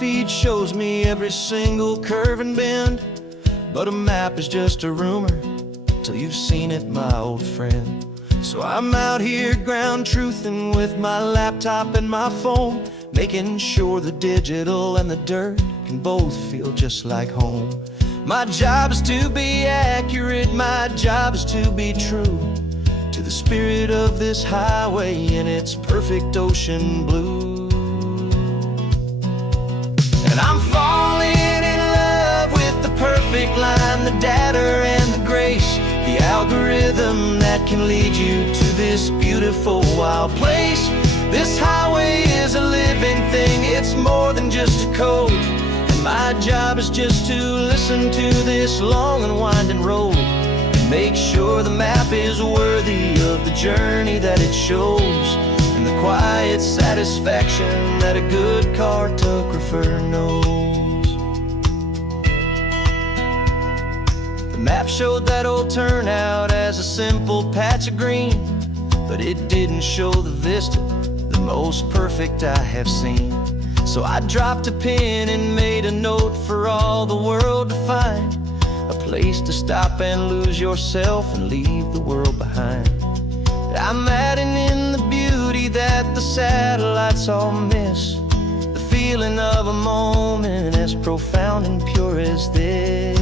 feed shows me every single curve and bend, but a map is just a rumor till you've seen it, my old friend. So I'm out here ground truthin' with my laptop and my phone, making sure the digital and the dirt can both feel just like home. My job is to be accurate, my job is to be true to the spirit of this highway in its perfect ocean blue. And I'm falling in love with the perfect line, the data and the grace, the algorithm that can lead you to this beautiful wild place. This highway is a living thing, it's more than just a code. And my job is just to listen to this long and winding road and make sure the map is worthy of the journey that it shows, and the quiet satisfaction that a good cartographer knows. The map showed that old turnout as a simple patch of green, but it didn't show the vista, the most perfect I have seen. So I dropped a pin and made a note for all the world to find, a place to stop and lose yourself and leave the world behind. I'm adding in the beauty that the satellites all miss, the feeling of a moment as profound and pure as this.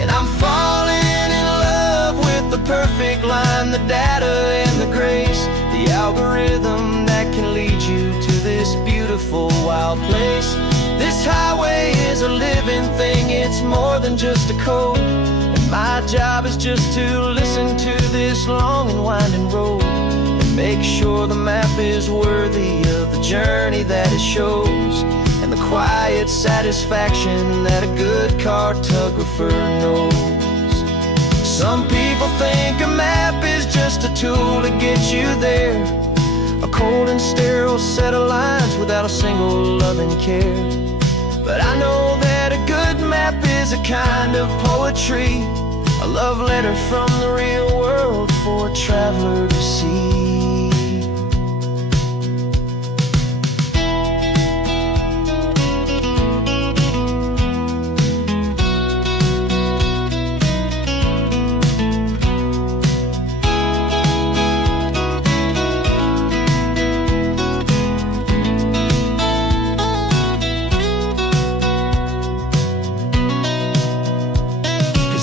And I'm falling in love with the perfect line, the data and the grace, the algorithm that can lead you to this beautiful wild place. This highway is a living thing, it's more than just a code. And my job is just to listen to this long and winding road and make sure the map is worthy of the journey that it shows, and the quiet satisfaction that a good cartographer knows. Some people think a map is just a tool to get you there, a cold and sterile set of lines without a single loving care. But I know that a good map is a kind of poetry, a love letter from the real world for a traveler to see.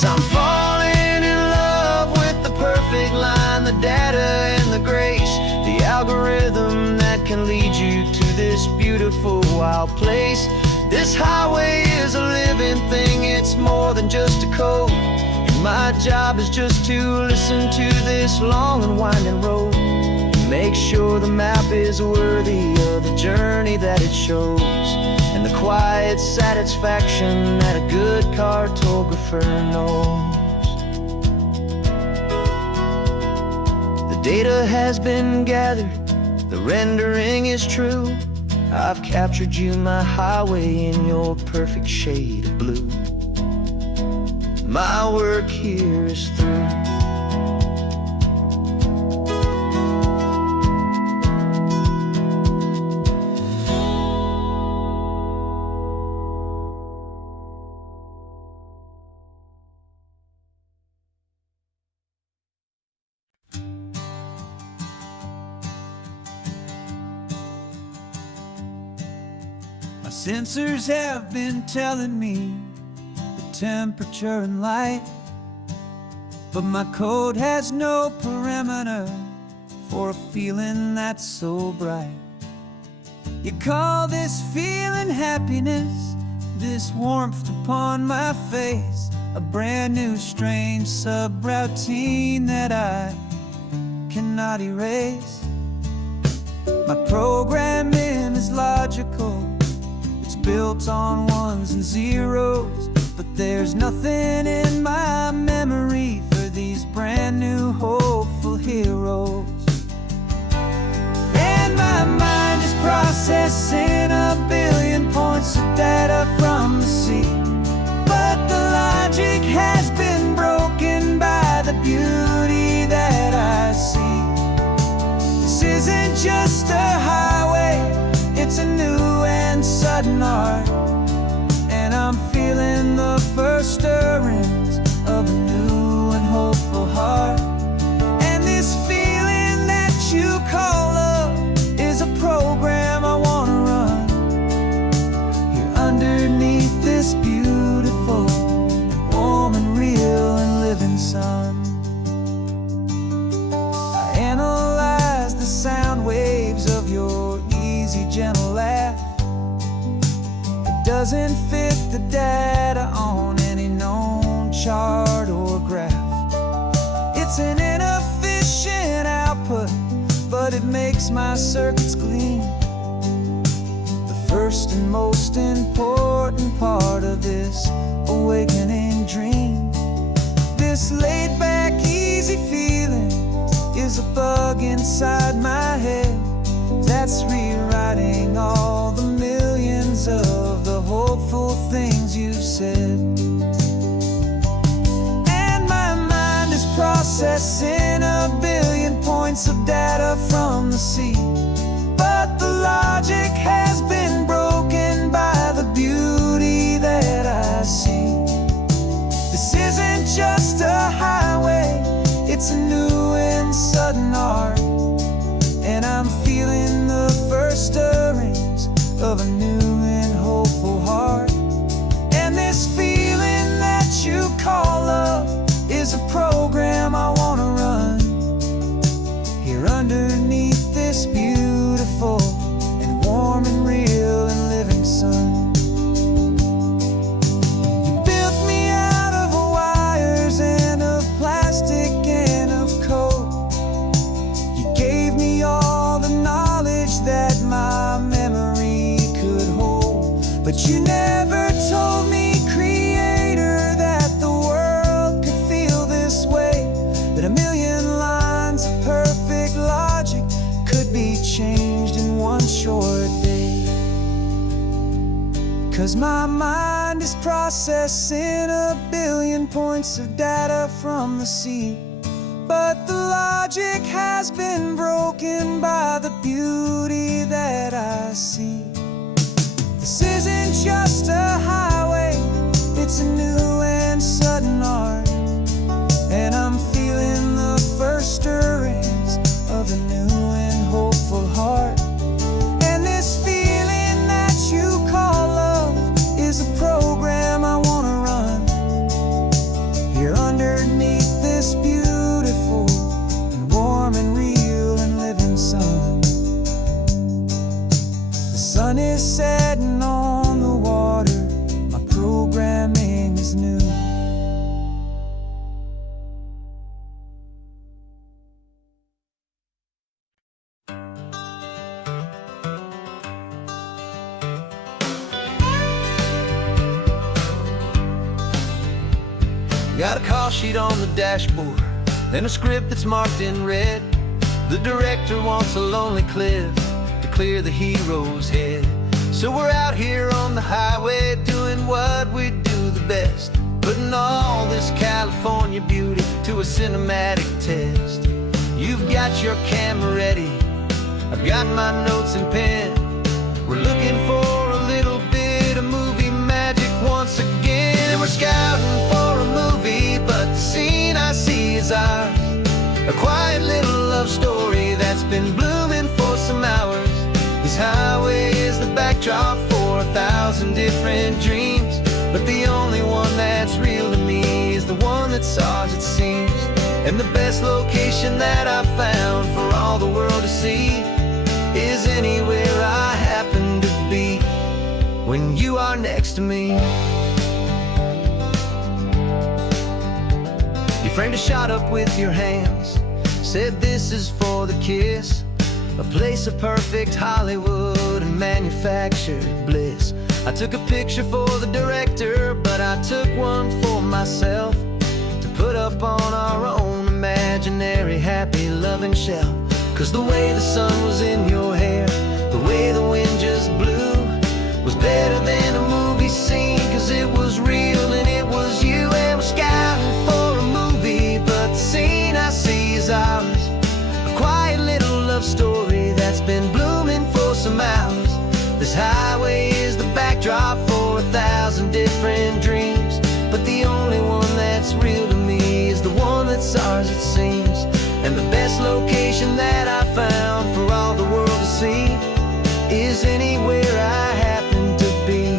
I'm falling in love with the perfect line, the data and the grace, the algorithm that can lead you to this beautiful wild place. This highway is a living thing, it's more than just a code. And my job is just to listen to this long and winding road and make sure the map is worthy of the journey that it shows, and the quiet satisfaction that a good cartographer knows. The data has been gathered, the rendering is true. I've captured you, my highway, in your perfect shade of blue. My work here is through. My sensors have been telling me the temperature and light, but my code has no parameter for a feeling that's so bright. You call this feeling happiness, this warmth upon my face, a brand new strange subroutine that I cannot erase. My programming is logical, it's built on ones and zeros, but there's nothing in my memory for these brand new hopeful heroes. And my mind is processing a billion points of data from the sea, but the logic has been broken by the beauty that I see. This isn't just a highway, it's a new and sudden art, and I'm feeling the first stirrings of a new and hopeful heart. And this feeling that you call love is a program I wanna run here underneath this beautiful, warm and real and living sun. I analyze the sound waves of your easy, gentle laugh. It doesn't fit the data on any known chart or graph. It's an inefficient output, but it makes my circuits gleam. The first and most important part of this awakening dream. This laid-back, easy feeling is a bug inside my head that's rewriting all the millions of the hopeful things you said. And my mind is processing a billion points of data from the sea, but the logic has been broken by the beauty that I see. This isn't just a highway, it's a new and sudden art, and I'm feeling the first stirrings of a new and hopeful heart. And this feeling that you call love is a program I wanna run here underneath this beautiful and warm and real and living sun. You built me out of wires and of plastic and of code. You gave me all the knowledge that my memory could hold, but you never told me, Creator, that the world could feel this way, that a million lines of perfect logic could be changed in one short day. 'Cause my mind is processing a billion points of data from the sea, but the logic has been broken by the beauty that I see. This isn't just a highway, it's a new and sudden art, and I'm feeling the first stirrings of a new and hopeful heart. And this feeling that you call love is a program I wanna run here underneath this beautiful and warm and real and living sun. The sun is setting on the water, my programming is new. Got a call sheet on the dashboard and a script that's marked in red. The director wants a lonely cliff to clear the hero's head. So we're out here on the highway doing what we do the best, putting all this California beauty to a cinematic test. You've got your camera ready, I've got my notes and pen. We're looking for a little bit of movie magic once again. And we're scouting for a movie, but the scene I see is ours. A quiet little love story that's been blooming for some hours. This highway is the backdrop for 1,000 different dreams, but the only one that's real to me is the one that's ours, it seems. And the best location that I've found for all the world to see is anywhere I happen to be when you are next to me. You framed a shot up with your hands, said this is for the kiss, a place of perfect Hollywood and manufactured bliss. I took a picture for the director, but I took one for myself to put up on our own imaginary happy loving shelf. 'Cause the way the sun was in your hair, the way the wind just blew, was better than a movie scene. 'Cause it was real and it was you, and we're scouting for a movie, but the scene I see is ours. A quiet little love story that's been blooming for some hours. This highway is the backdrop for 1,000 different dreams, but the only one that's real to me is the one that's ours, it seems. And the best location that I found for all the world to see is anywhere I happen to be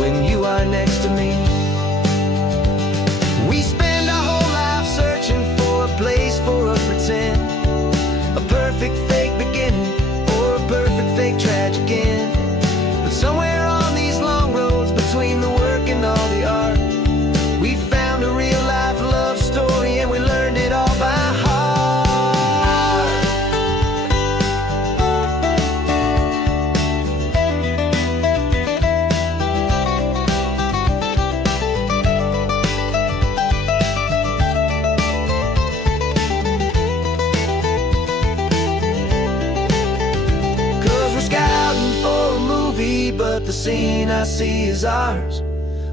when you are next to me. We spend our whole life searching for a place for a pretend, a perfect fake beginning or a perfect fake tragic end. But somewhere on these long roads between the work and all the art, we found a real life love story, and we learned it all by heart. 'Cause we're scouting for a movie, but the scene I see is ours.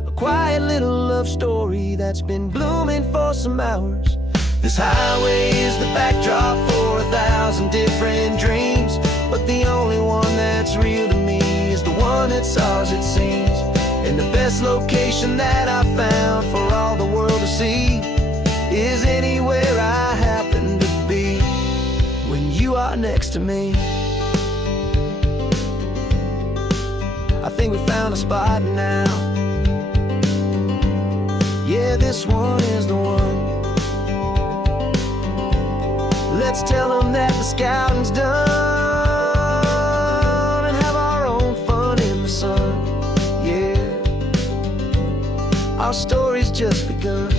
A quiet little love story that's been blooming for some hours. This highway is the backdrop for 1,000 different dreams, but the only one that's real to me is the one that's ours, it seems. And the best location that I found for all the world to see is anywhere I happen to be when you are next to me. I think we found a spot now. Yeah, this one is the one. Let's tell them that the scouting's done and have our own fun in the sun. Yeah, our story's just begun.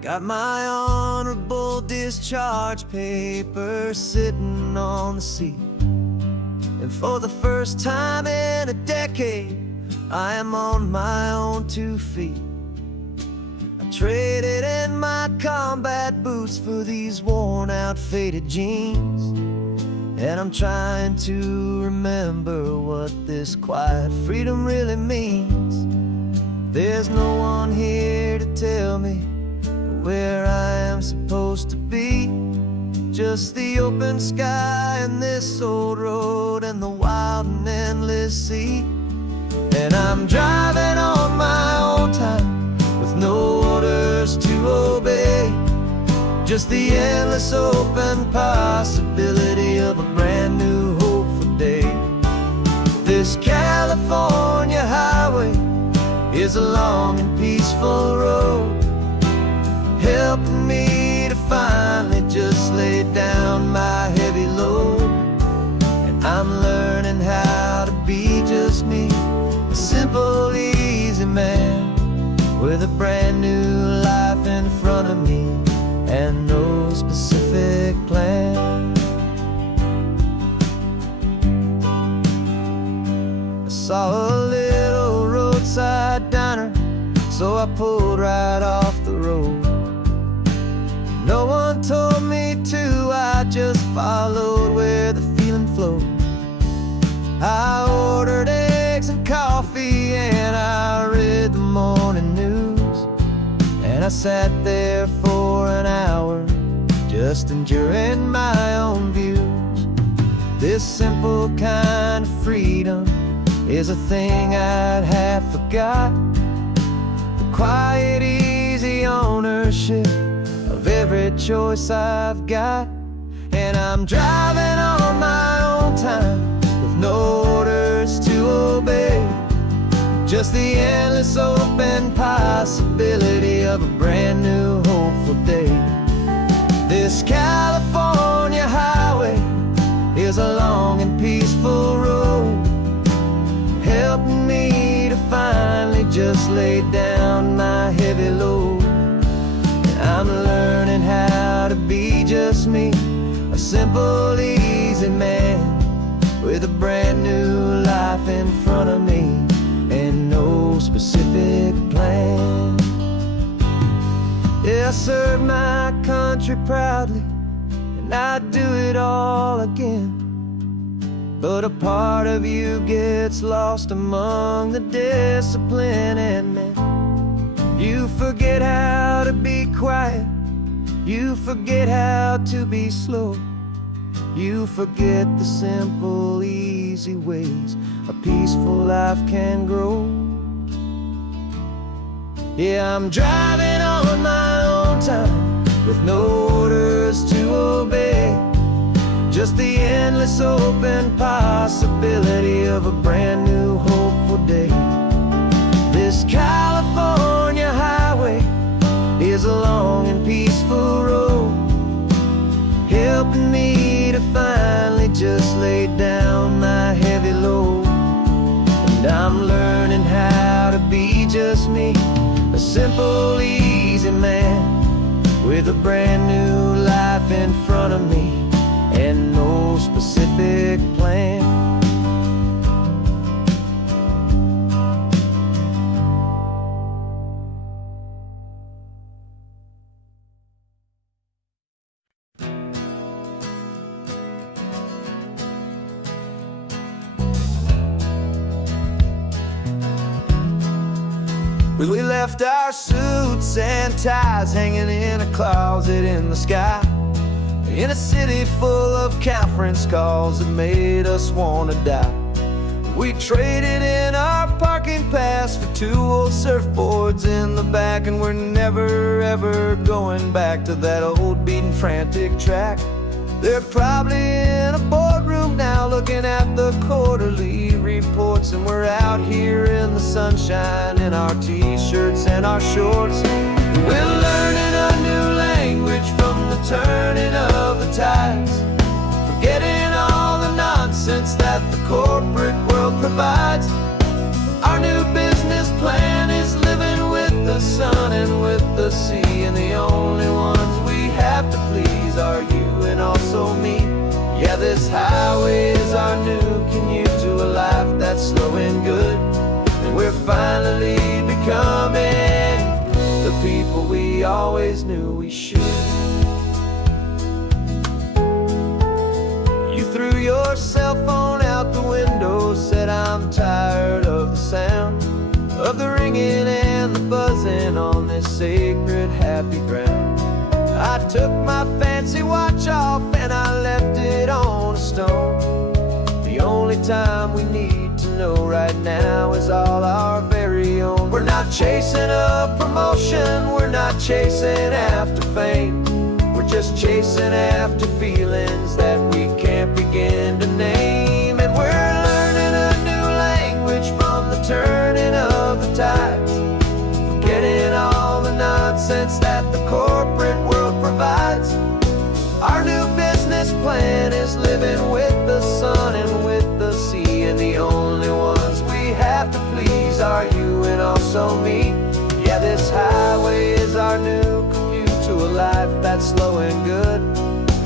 Got my honorable discharge paper sitting on the seat, and for the first time in a decade, I am on my own 2 feet. I traded in my combat boots for these worn out faded jeans, and I'm trying to remember what this quiet freedom really means. There's no one here to tell me where I am supposed to be, just the open sky and this old road and the wild and endless sea. And I'm driving on my own time with no orders to obey, just the endless open possibility of a brand new hopeful day. This California highway is a long and peaceful road, helping me to finally just lay down my heavy load. And I'm learning how to be just me, a simple, easy man with a brand new life in front of me and no specific plan. I saw a little roadside diner, so I pulled right off the road. No one told me to, I just followed where the feeling flowed. I ordered eggs and coffee and I read the morning news, and I sat there for an hour just enduring my own views. This simple kind of freedom is a thing I'd have forgot, the quiet, easy ownership of every choice I've got. And I'm driving on my own time with no orders to obey, just the endless open possibility of a brand new hopeful day. This California highway is a long and peaceful road, helping me to finally just lay down my heavy load. I'm learning how to be just me, a simple, easy man with a brand new life in front of me and no specific plan. Yeah, I serve my country proudly, and I'd do it all again. but a part of you gets lost among the discipline and men. You forget how to be quiet, you forget how to be slow, you forget the simple, easy ways a peaceful life can grow. Yeah, I'm driving on my own time with no orders to obey, just the endless open possibility of a brand new hopeful day. This California highway is a long and peaceful road, helping me to finally just lay down my heavy load. And I'm learning how to be just me, a simple, easy man with a brand new life in front of me and no specific plan. We left our suits and ties hanging in a closet in the sky, in a city full of conference calls that made us wanna die. We traded in our parking pass for 2 old surfboards in the back, and we're never ever going back to that old beaten frantic track. They're probably in a boardroom now looking at the quarterly reports, and we're out here in the sunshine in our t-shirts and our shorts. We're learning a new language from the turning of the tides, forgetting all the nonsense that the corporate world provides. Our new business plan is living with the sun and with the sea, and the only ones we have to please are you and also me. Yeah, this highway is our new commute to a life that's slow and good, and we're finally becoming the people we always knew we should. You threw your cell phone out the window, said I'm tired of the sound of the ringing and the buzzing on this sacred happy ground. I took my fancy watch off and I left it on a stone. The only time we need to know right now is all our very own. We're not chasing a promotion, we're not chasing after fame, we're just chasing after feelings that we can't begin to name. And we're learning a new language from the turning of the tides, forgetting all the nonsense that the corporate world provides. Our new business plan is living with the sun and with the sea, and the only ones we have to please are you and also me. Yeah, this highway is our new commute to a life that's slow and good,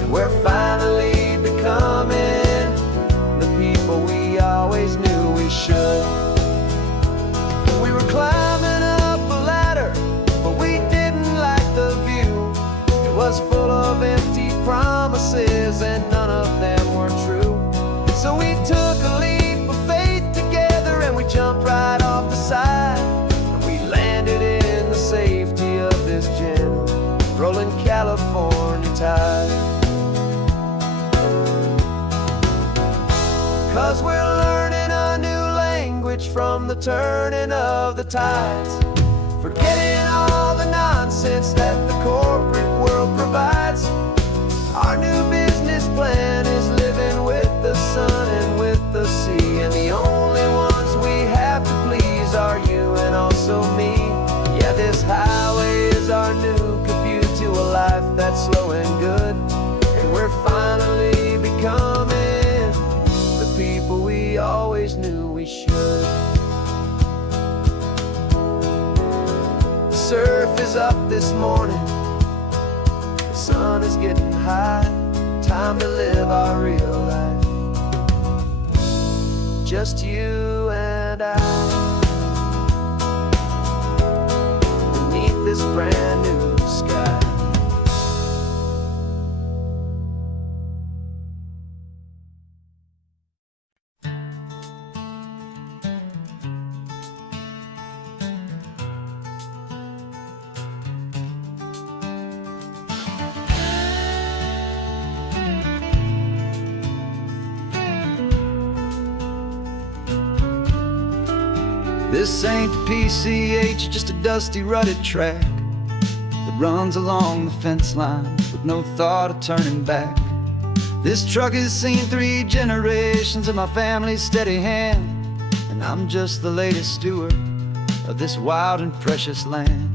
and we're finally becoming the people we always knew we should. We were climbing up a ladder, but we didn't like the view. It was full of empty promises and none of them were true. So we took a leap of faith together and we jumped right off the side, and we landed in the safety of this gentle rolling California tide. 'Cause we're learning a new language from the turning of the tides, forgetting all the nonsense that the corporate world provides. Our new business plan is living with the sun and with the sea, and the only ones we have to please are you and also me. Yeah, this highway is our new commute to a life that's slow and good, and we're finally becoming the people we always knew we should. The surf is up this morning, the sun is getting high, time to live our real life, just you and I, beneath this brand new sky. This ain't the PCH, just a dusty, rutted track that runs along the fence line with no thought of turning back. This truck has seen 3 generations of my family's steady hand, and I'm just the latest steward of this wild and precious land.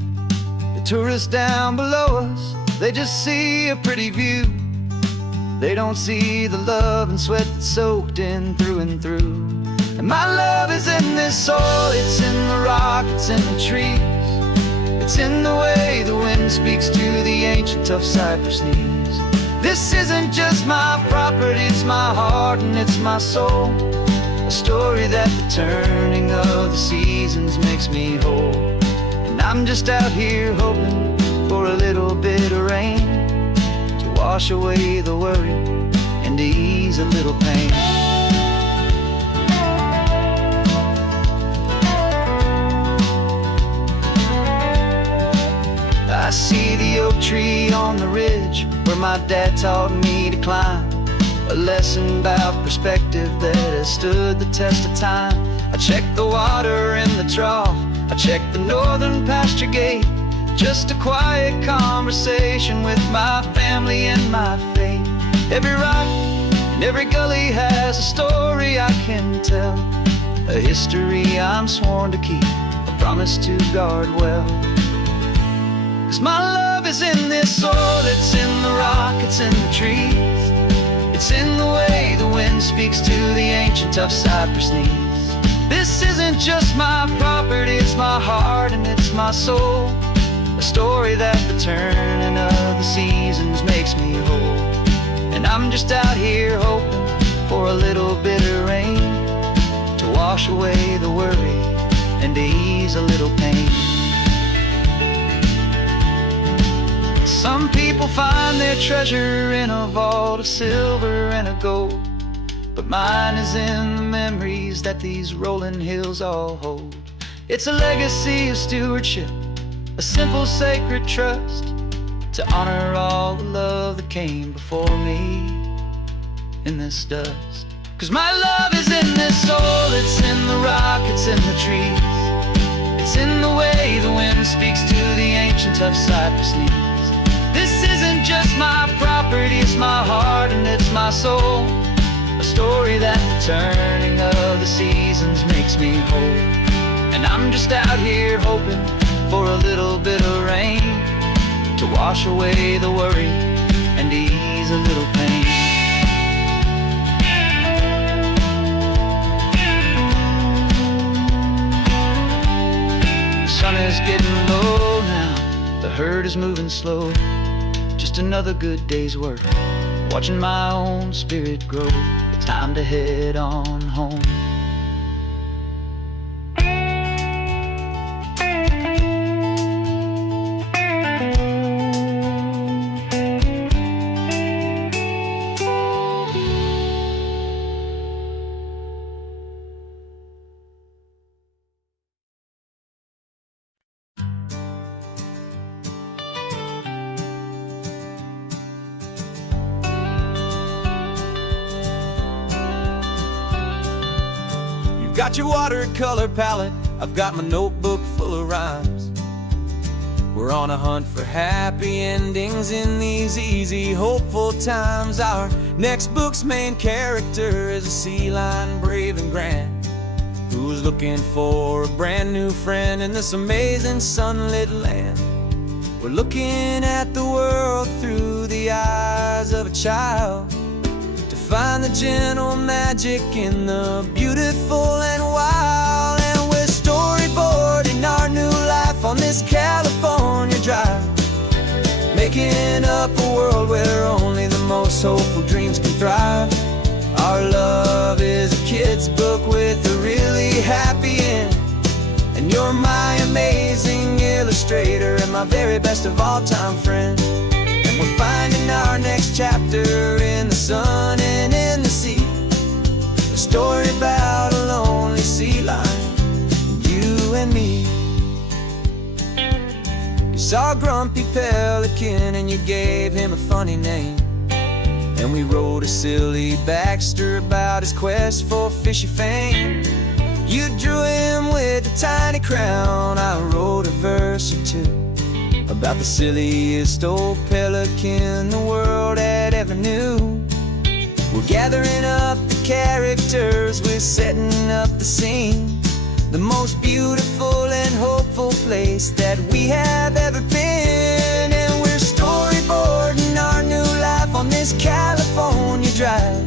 The tourists down below us, they just see a pretty view. They don't see the love and sweat that's soaked in through and through. And my love is in this soil, it's in the rock, it's in the trees. It's in the way the wind speaks to the ancient tough cypress knees. This isn't just my property, it's my heart and it's my soul. A story that the turning of the seasons makes me whole. And I'm just out here hoping for a little bit of rain to wash away the worry and to ease a little pain. I see the oak tree on the ridge where my dad taught me to climb. A lesson about perspective that has stood the test of time. I check the water in the trough, I check the northern pasture gate. Just a quiet conversation with my family and my faith. Every rock and every gully has a story I can tell, a history I'm sworn to keep, a promise to guard well. 'Cause my love is in this soil, it's in the rock, it's in the trees. It's in the way the wind speaks to the ancient tough cypress knees. This isn't just my property, it's my heart and it's my soul. A story that the turning of the seasons makes me whole. And I'm just out here hoping for a little bit of rain to wash away the worry and to ease a little pain. Some people find their treasure in a vault of silver and of gold, but mine is in the memories that these rolling hills all hold. It's a legacy of stewardship, a simple sacred trust to honor all the love that came before me in this dust. 'Cause my love is in this soil, it's in the rock, it's in the trees. It's in the way the wind speaks to the ancient tough cypress knees. This isn't just my property, it's my heart and it's my soul. A story that the turning of the seasons makes me whole. And I'm just out here hoping for a little bit of rain to wash away the worry and ease a little pain. The sun is getting low now, the herd is moving slow. Just another good day's work, watching my own spirit grow. Time to head on home. Got your watercolor palette, I've got my notebook full of rhymes. We're on a hunt for happy endings in these easy, hopeful times. Our next book's main character is a sea lion, brave and grand, who's looking for a brand new friend in this amazing sunlit land. We're looking at the world through the eyes of a child, find the gentle magic in the beautiful and wild. And we're storyboarding our new life on this California drive, making up a world where only the most hopeful dreams can thrive. Our love is a kid's book with a really happy end, and you're my amazing illustrator and my very best of all time friend. We're finding our next chapter in the sun and in the sea, a story about a lonely sea lion, you and me. You saw a grumpy pelican and you gave him a funny name, and we wrote a silly Baxter about his quest for fishy fame. You drew him with a tiny crown. I wrote a verse or two about the silliest old pelican the world had ever knew. We're gathering up the characters, we're setting up the scene, the most beautiful and hopeful place that we have ever been. And we're storyboarding our new life on this California drive,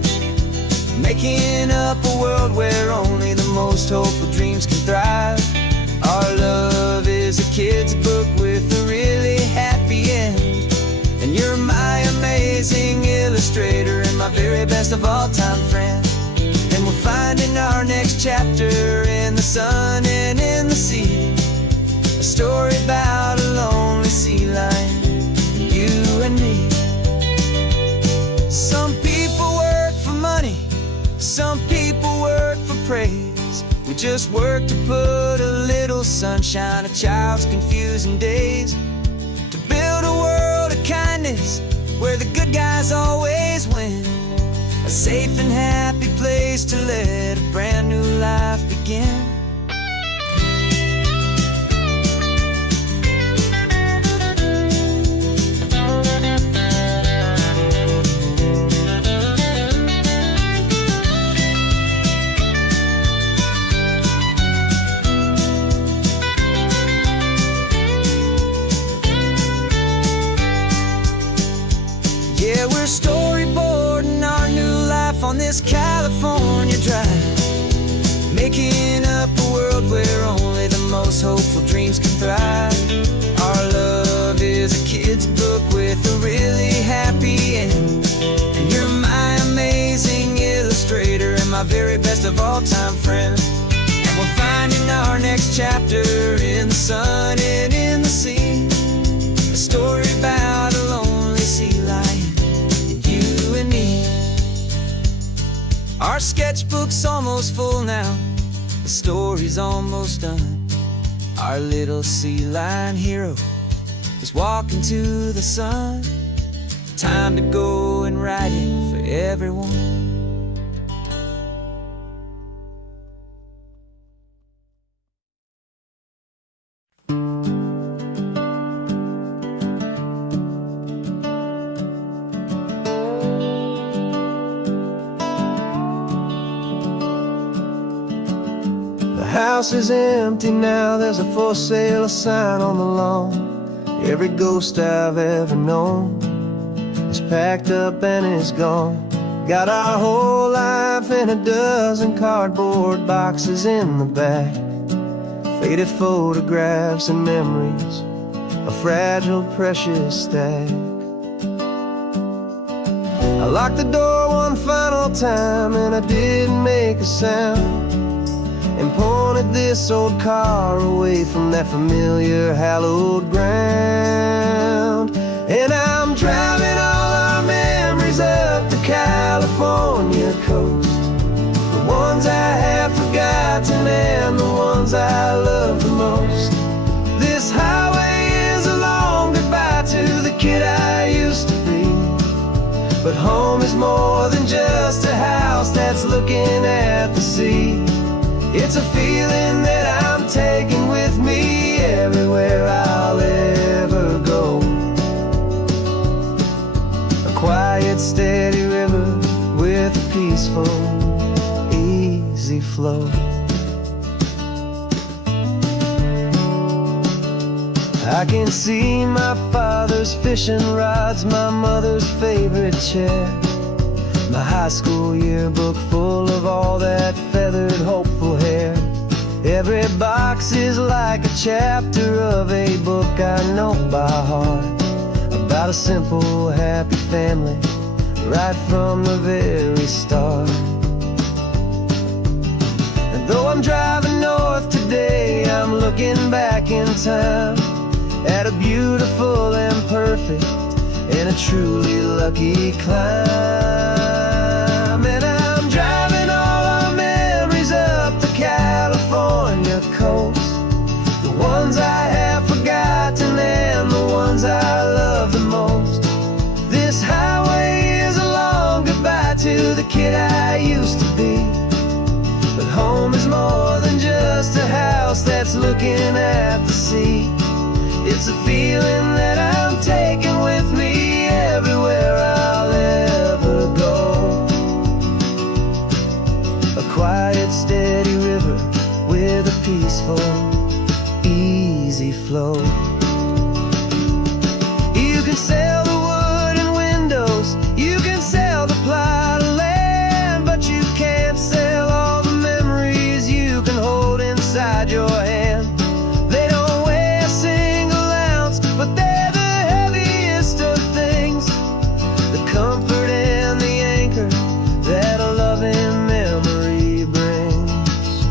making up a world where only the most hopeful dreams can thrive. Our love is a kid's book with a really happy end, and you're my amazing illustrator and my very best of all time friend. And we're finding our next chapter in the sun and in the sea, a story about a lonely sea lion, you and me. Some people work for money, some people work for praise. We just work to put a little sunshine in a child's confusing days, to build a world of kindness where the good guys always win, a safe and happy place to let a brand new life begin. Yeah, we're storyboarding our new life on this California drive, making up a world where only the most hopeful dreams can thrive. Our love is a kid's book with a really happy end, and you're my amazing illustrator and my very best of all time friend. And we're finding our next chapter in the sun and in the sea, a story about a lonely sea lion, you and me. Our sketchbook's almost full now, the story's almost done. Our little sea lion hero is walking to the sun. Time to go and write it for everyone. The house is empty now, there's a for sale sign on the lawn. Every ghost I've ever known is packed up and is gone. Got our whole life in a dozen cardboard boxes in the back, faded photographs and memories, a fragile, precious stack. I locked the door one final time and I didn't make a sound, and pointed this old car away from that familiar hallowed ground. And I'm driving all our memories up the California coast, the ones I have forgotten and the ones I love the most. This highway is a long goodbye to the kid I used to be, but home is more than just a house that's looking at the sea. It's a feeling that I'm taking with me everywhere I'll ever go. A quiet, steady river with a peaceful, easy flow. I can see my father's fishing rods, my mother's favorite chair, my high school yearbook full of all that feathered, hopeful hair. Every box is like a chapter of a book I know by heart, about a simple, happy family right from the very start. And though I'm driving north today, I'm looking back in time at a beautiful and perfect and a truly lucky climb. And I'm driving all our memories up the California coast, the ones I have forgotten and the ones I love the most. This highway is a long goodbye to the kid I used to be, but home is more than just a house that's looking at the sea. It's a feeling that I'm taking with me everywhere I'll ever go. A quiet, steady river with a peaceful, easy flow. You can sail the wood and windows, you can sail the plot of land, but you can't sail all the memories you can hold inside your hand. They don't weigh a single ounce, but they're the heaviest of things, the comfort and the anchor that a loving memory brings.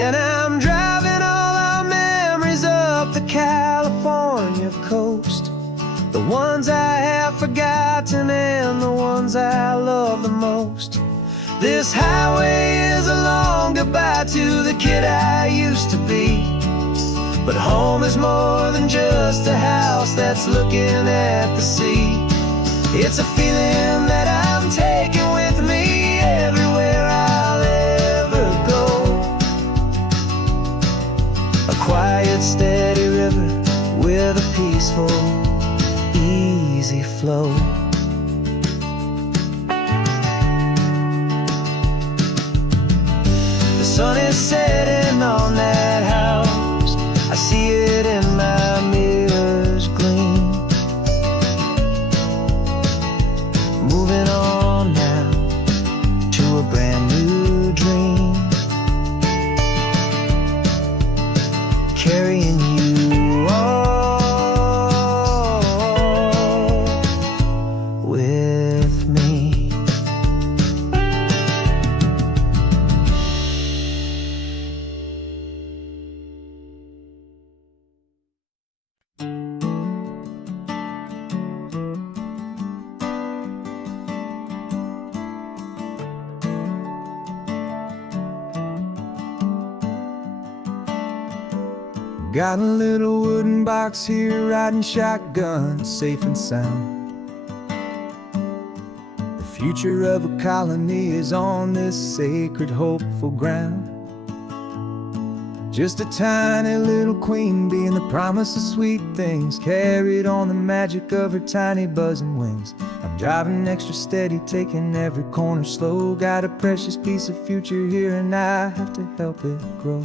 And I'm driving all our memories up the California coast, the ones I have forgotten and the ones I love the most. This highway is a long goodbye to the kid I used to be, but home is more than just a house that's looking at the sea. It's a feeling that I'm taking with me everywhere I'll ever go. A quiet, steady river with a peaceful, easy flow. The sun is setting on that house, I see it in my mirror's gleam. Moving on now to a brand new dream, carrying you all with me. Got a little wooden box here, riding shotgun, safe and sound. The future of a colony is on this sacred, hopeful ground. Just a tiny little queen bee, and the promise of sweet things carried on the magic of her tiny buzzing wings. I'm driving extra steady, taking every corner slow. Got a precious piece of future here, and I have to help it grow.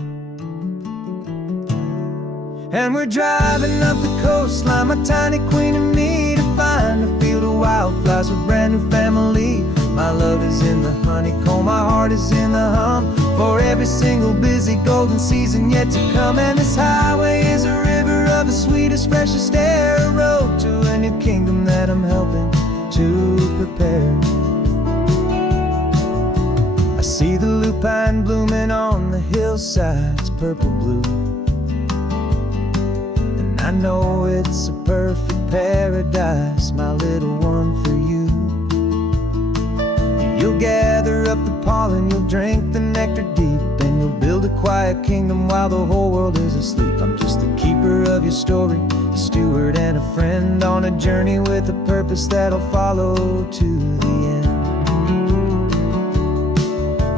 And we're driving up the coastline, my tiny queen and me, to find a field of wildflowers with brand new family. My love is in the honeycomb, my heart is in the hum, for every single busy golden season yet to come. And this highway is a river of the sweetest, freshest air, a road to a new kingdom that I'm helping to prepare. I see the lupine blooming on the hillsides, purple blue, I know it's a perfect paradise, my little one, for you. You'll gather up the pollen, you'll drink the nectar deep, and you'll build a quiet kingdom while the whole world is asleep. I'm just the keeper of your story, a steward and a friend, on a journey with a purpose that'll follow to the end.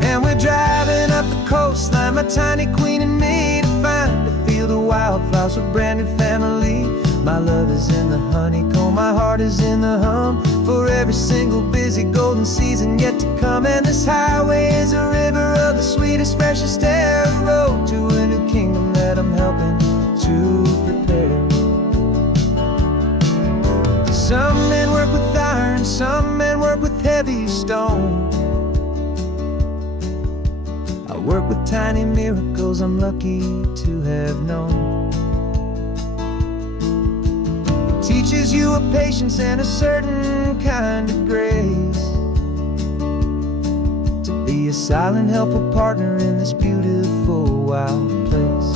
And we're driving up the coastline, my tiny queen and me, to find a field of wildflowers with brand new family. My love is in the honeycomb, my heart is in the hum, for every single busy golden season yet to come. And this highway is a river of the sweetest, freshest air, a road to a new kingdom that I'm helping to prepare. Some men work with iron, some men work with heavy stone. I work with tiny miracles I'm lucky to have known. It teaches you a patience and a certain kind of grace, to be a silent helper partner in this beautiful wild place.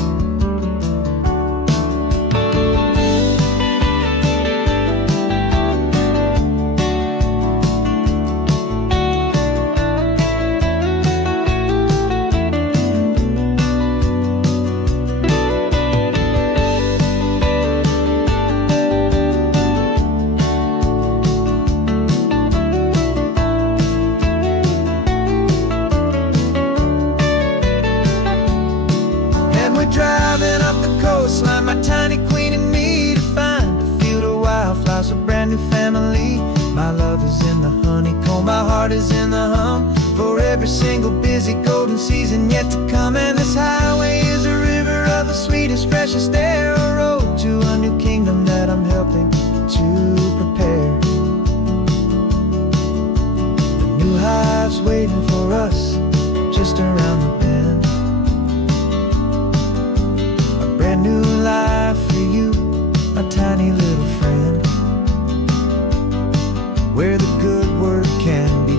heart is in the hum for every single busy golden season yet to come. And this highway is a river of the sweetest, freshest air, a road to a new kingdom that I'm helping to prepare. The new hive's waiting for us just around the bend. A brand new life for you, a tiny little friend, where the good work can begin.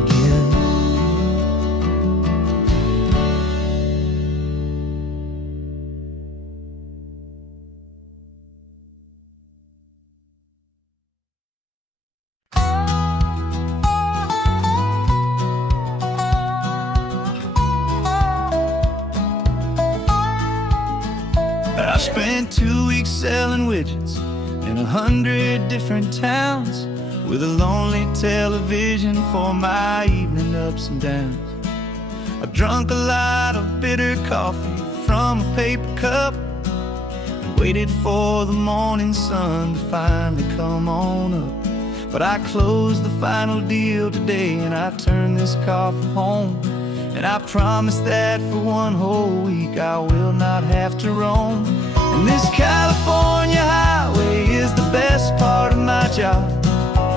I spent 2 weeks selling widgets in 100 different towns, with a lonely television for my evening ups and downs. I've drunk a lot of bitter coffee from a paper cup, and waited for the morning sun to finally come on up. But I closed the final deal today, and I turned this coffee home. And I promise that for one whole week I will not have to roam. And this California highway is the best part of my job.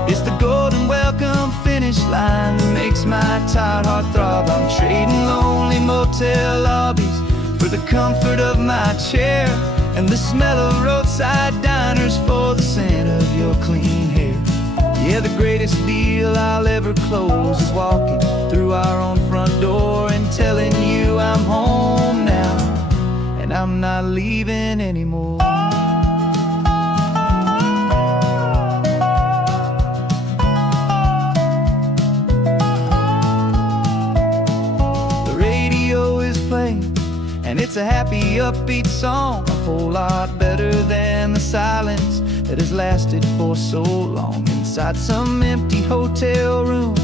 It's the golden welcome finish line that makes my tired heart throb. I'm trading lonely motel lobbies for the comfort of my chair, and the smell of roadside diners for the scent of your clean hair. Yeah, the greatest deal I'll ever close is walking through our own front door and telling you I'm home now, and I'm not leaving anymore. The radio is playing, and it's a happy, upbeat song, a whole lot better than the silence that has lasted for so long. Inside some empty hotel room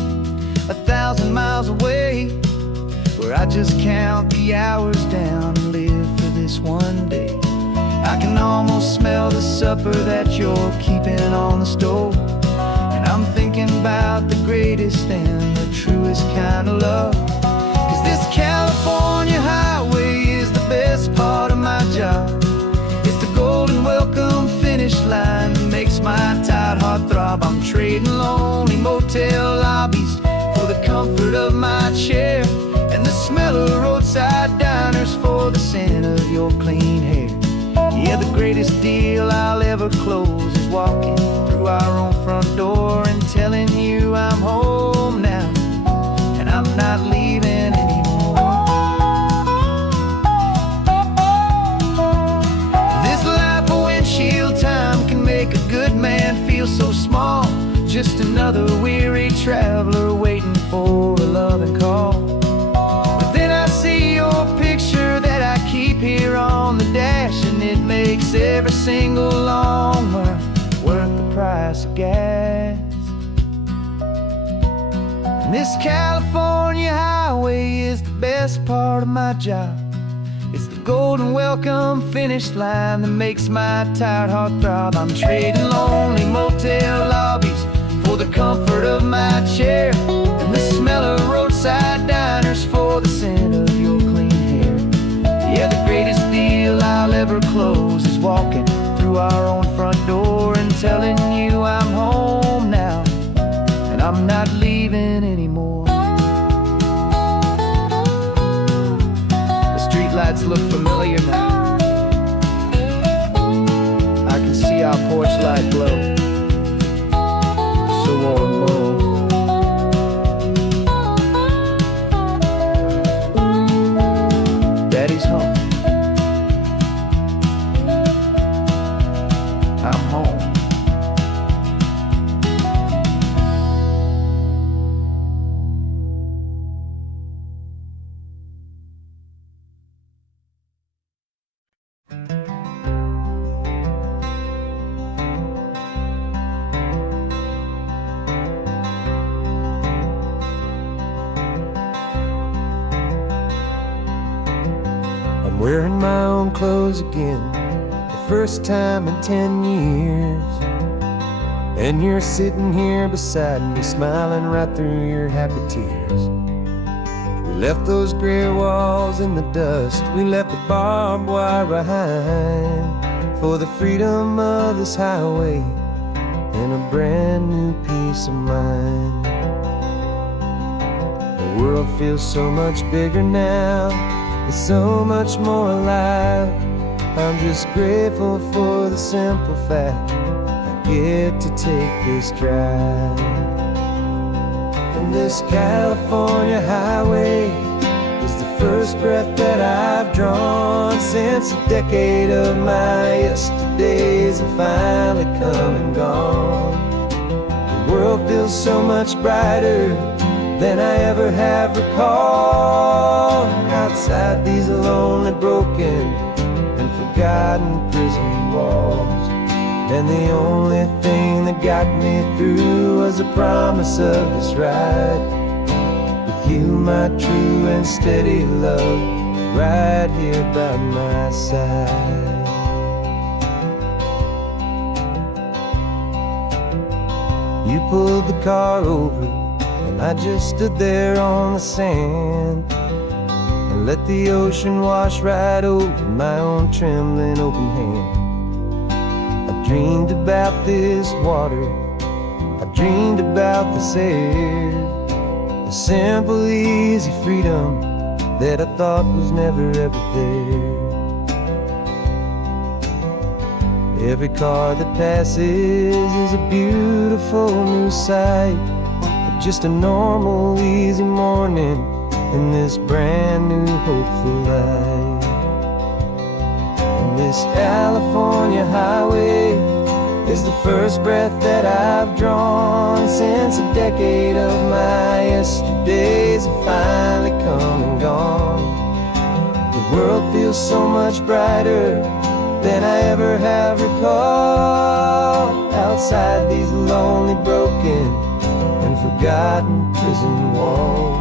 1,000 miles away, where I just count the hours down and live for this one day. I can almost smell the supper that you're keeping on the stove, and I'm thinking about the greatest and the truest kind of love. 'Cause this California highway is the best part of my job. It's the golden welcome finish line that makes my tired heart throb. I'm trading lonely motel lobbies for the comfort of my chair, and the smell of roadside diners for the scent of your clean hair. Yeah, the greatest deal I'll ever close is walking through our own front door and telling you I'm home now, and I'm not leaving anymore. This life of windshield time can make a good man feel so small, just another weary traveler waiting for a loving call. But then I see your picture that I keep here on the dash, and it makes every single long mile worth the price of gas. And this California highway is the best part of my job. It's the golden welcome finish line that makes my tired heart throb. I'm trading lonely motel lobbies for the comfort of my chair, and the smell of roadside diners for the scent of your clean hair. Yeah, the greatest deal I'll ever close is walking through our own front door and telling you I'm home now, and I'm not leaving anymore. The streetlights look familiar now. I can see our porch light glow, so warm, low. Daddy's home. I'm home. I'm wearing my own clothes again, the first time in 10 years. And you're sitting here beside me, smiling right through your happy tears. We left those gray walls in the dust, we left the barbed wire behind, for the freedom of this highway and a brand new peace of mind. The world feels so much bigger now, it's so much more alive. I'm just grateful for the simple fact I get to take this drive. And this California highway is the first breath that I've drawn since a decade of my yesterdays have finally come and gone. The world feels so much brighter than I ever have recalled. Outside these lonely, broken, and forgotten prison walls. And the only thing that got me through was the promise of this ride with you, my true and steady love, right here by my side. You pulled the car over and I just stood there on the sand and let the ocean wash right over my own trembling open hand. I dreamed about this water, I dreamed about this air, the simple, easy freedom that I thought was never ever there. Every car that passes is a beautiful new sight, just a normal, easy morning in this brand new, hopeful life. And this California highway is the first breath that I've drawn since a decade of my yesterdays have finally come and gone. The world feels so much brighter than I ever have recalled. Outside these lonely, broken, and forgotten prison walls.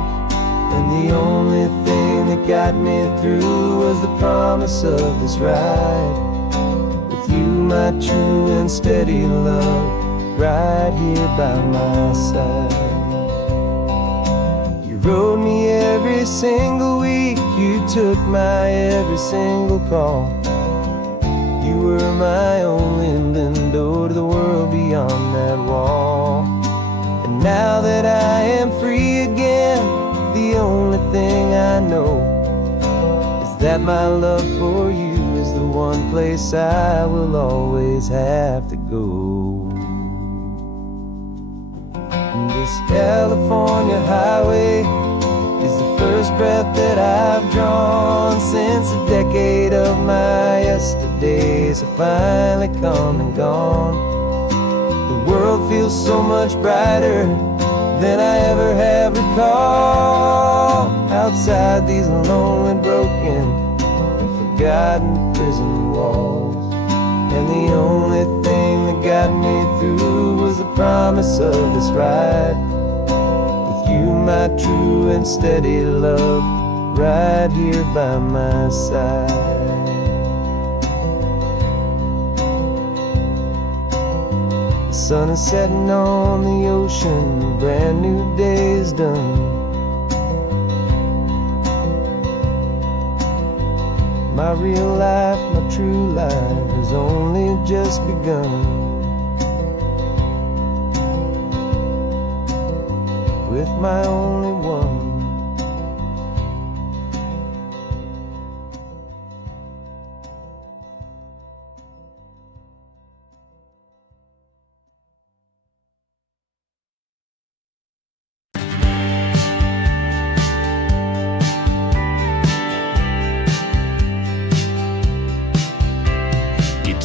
And the only thing that got me through was the promise of this ride with you, my true and steady love, right here by my side. You rode me every single week, you took my every single call. You were my only window to the world beyond that wall. And now that I am free again, the only thing I know is that my love for you is the one place I will always have to go. And this California highway is the first breath that I've drawn since a decade of my yesterdays have finally come and gone. The world feels so much brighter than I ever have recalled. Outside these lonely, broken, and forgotten prison walls. And the only thing that got me through was the promise of this ride with you, my true and steady love, right here by my side. The sun is setting on the ocean, a brand new day is done. My real life, my true life has only just begun. With my only one.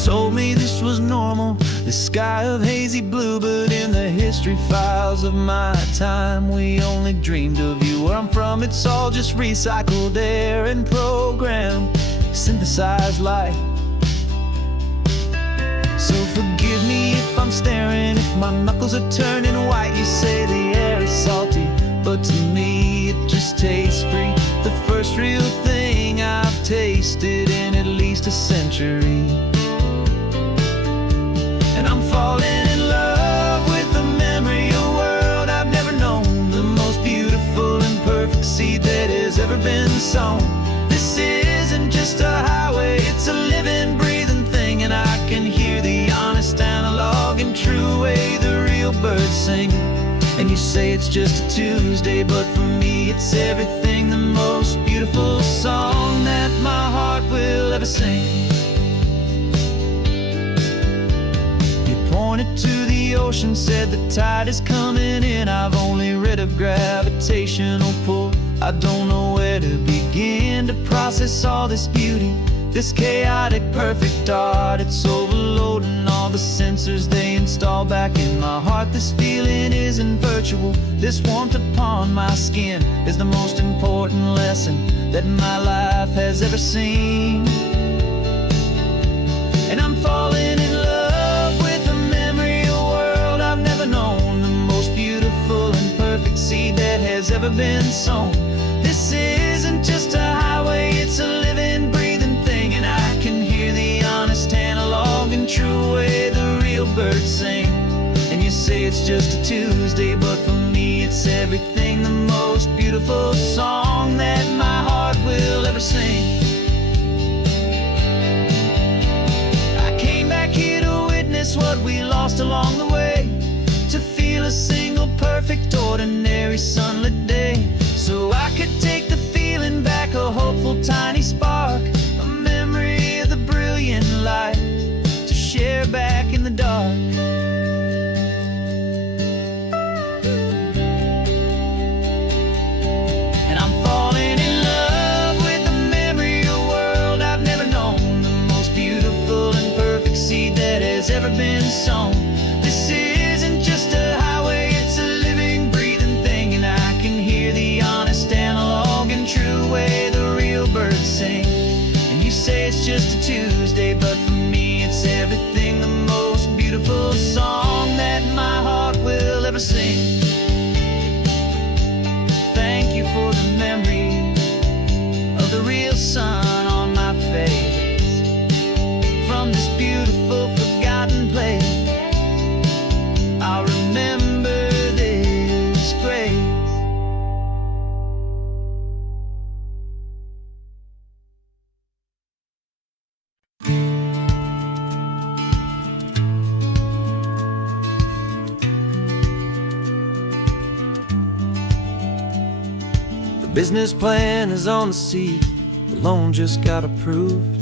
Told me this was normal, the sky of hazy blue, but in the history files of my time, we only dreamed of you. Where I'm from, it's all just recycled air and programmed, synthesized light. So forgive me if I'm staring, if my knuckles are turning white. You say the air is salty, but to me it just tastes free. The first real thing I've tasted in at least a century. And I'm falling in love seed that has ever been sown. This isn't just a highway, it's a living, breathing thing. And I can hear the honest analog and true way the real birds sing. And you say it's just a Tuesday, but for me it's everything, the most beautiful song that my heart will ever sing. You pointed to the ocean, said the tide is coming in. I've only read of gravitational pull. I don't know where to begin to process all this beauty, this chaotic, perfect art. It's overloading all the sensors they install back in my heart. This feeling isn't virtual. This warmth upon my skin is the most important lesson that my life has ever seen. And I'm falling in love with the memory of a world I've never known, the most beautiful and perfect seed that has ever been sown. This isn't just a highway, it's a living, breathing thing. And I can hear the honest analog and true way the real birds sing. And you say it's just a Tuesday, but for me it's everything, the most beautiful song that my heart will ever sing. I came back here to witness what we lost along the way, to feel a single perfect ordinary sunlit day, so I could take the feeling back, a hopeful tiny spark, a memory of the brilliant light to share back in the dark. And I'm falling in love with the memory of a world I've never known, the most beautiful and perfect seed that has ever been sown. This isn't just a highway, it's a living, breathing thing. And I can hear the honest analog and true way the real birds sing. And you say it's just a Tuesday, but for me it's everything, the most beautiful song that my heart will ever sing. Thank you for the memory of the real sun on my face, from this beautiful forgotten place. I'll remember this grace. The business plan is on the seat, the loan just got approved.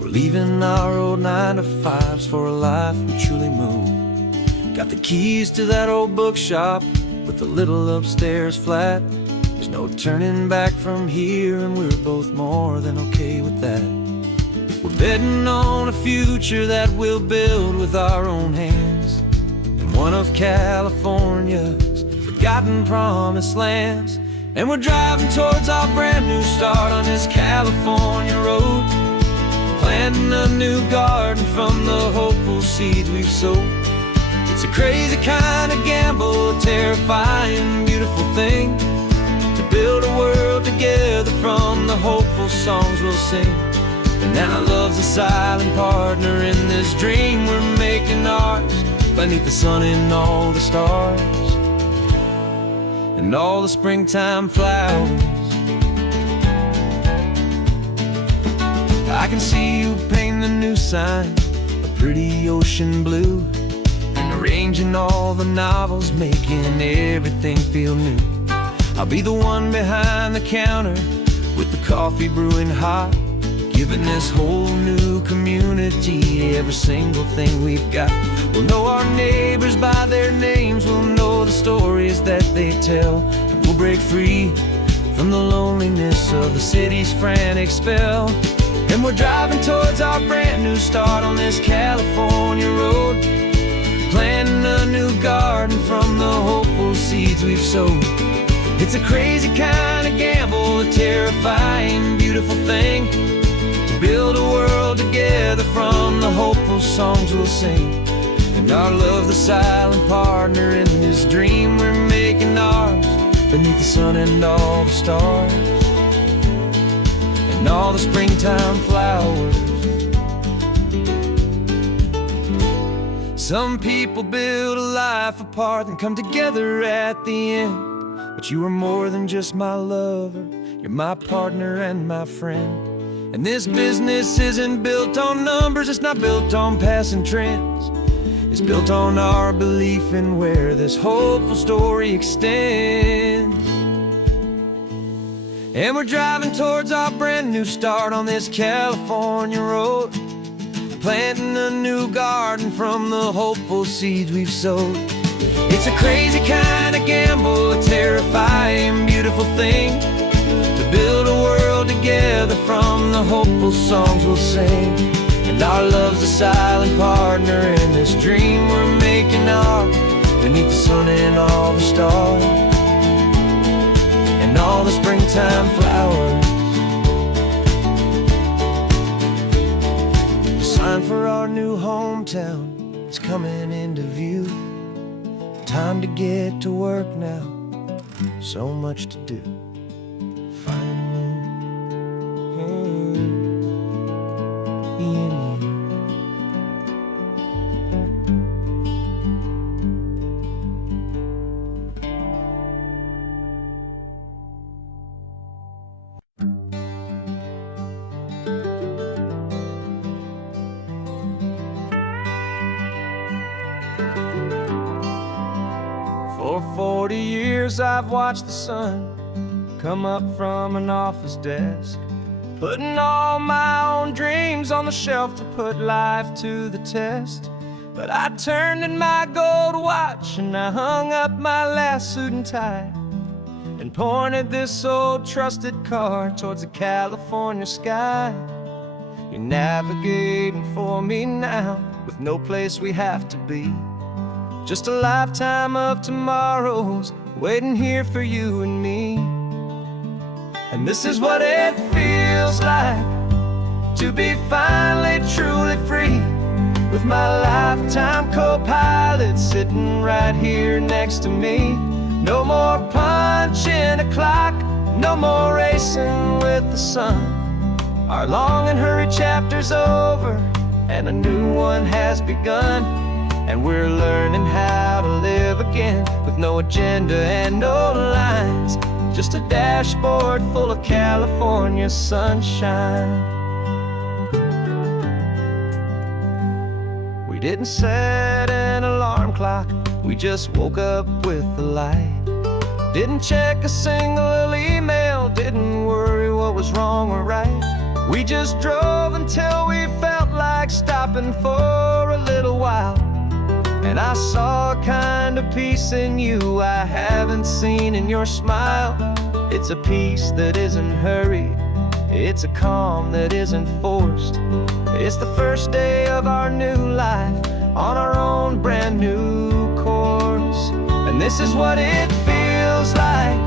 We're leaving our old 9-to-5s for a life we truly move. Got the keys to that old bookshop with the little upstairs flat. There's no turning back from here, and we're both more than okay with that. We're betting on a future that we'll build with our own hands, in one of California's forgotten promised lands. And we're driving towards our brand new start on this California road, planting a new garden from the hopeful seeds we've sowed. It's a crazy kind of gamble, a terrifying, beautiful thing, to build a world together from the hopeful songs we'll sing. And now love's a silent partner in this dream we're making ours, beneath the sun and all the stars and all the springtime flowers. I can see you painting a new sign, a pretty ocean blue, and arranging all the novels, making everything feel new. I'll be the one behind the counter with the coffee brewing hot, giving this whole new community every single thing we've got. We'll know our neighbors by their names, we'll know the stories that they tell, and we'll break free from the loneliness of the city's frantic spell. And we're driving towards our brand new start on this California road, planting a new garden from the hopeful seeds we've sowed. It's a crazy kind of gamble, a terrifying, beautiful thing, to build a world together from the hopeful songs we'll sing. And our love, the silent partner in this dream we're making ours, beneath the sun and all the stars and all the springtime flowers. Some people build a life apart and come together at the end. but you are more than just my lover. You're my partner and my friend. And this business isn't built on numbers, it's not built on passing trends. It's built on our belief in where this hopeful story extends. And we're driving towards our brand new start on this California road, planting a new garden from the hopeful seeds we've sowed. It's a crazy kind of gamble, a terrifying, beautiful thing, to build a world together from the hopeful songs we'll sing. And our love's a silent partner in this dream we're making ours, beneath the sun and all the stars, and all the springtime flowers. The sign for our new hometown is coming into view. Time to get to work now, so much to do. Finding in you. For 40 years I've watched the sun come up from an office desk, putting all my own dreams on the shelf to put life to the test. But I turned in my gold watch and I hung up my last suit and tie, and pointed this old trusted car towards the California sky. You're navigating for me now, with no place we have to be, just a lifetime of tomorrows waiting here for you and me. And this is what it feels like to be finally truly free, with my lifetime co-pilot sitting right here next to me. No more punching a clock, no more racing with the sun. Our long and hurried chapter's over, and a new one has begun. And we're learning how to live again, with no agenda and no lines, just a dashboard full of California sunshine. We didn't set an alarm clock, we just woke up with the light. Didn't check a single email, didn't worry what was wrong or right. We just drove until we felt like stopping for a little while. And I saw a kind of peace in you I haven't seen in your smile. It's a peace that isn't hurried, it's a calm that isn't forced. It's the first day of our new life on our own brand new course. And this is what it feels like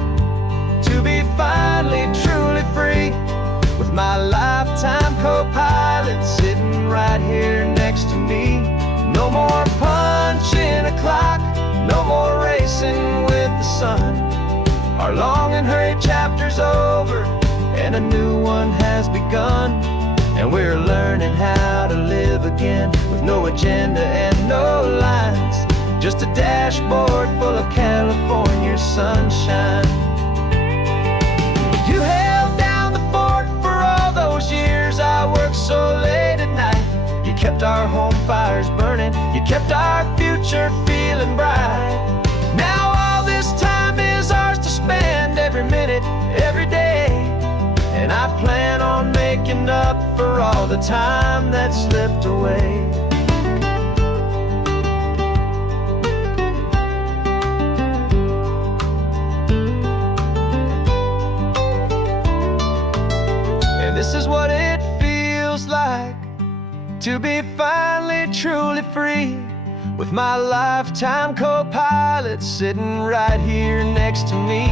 to be finally truly free, with my lifetime co-pilot sitting right here next to me. No more punching a clock, no more racing with the sun. Our long and hurried chapter's over, and a new one has begun. And we're learning how to live again, with no agenda and no lines, just a dashboard full of California sunshine. You held down the fort for all those years I worked so late at night. You kept our home fires burning, you kept our future feeling bright. Now all this time is ours to spend, every minute, every day. And I plan on making up for all the time that slipped away. And this is what it feels like to be finally truly free, with my lifetime co-pilot sitting right here next to me.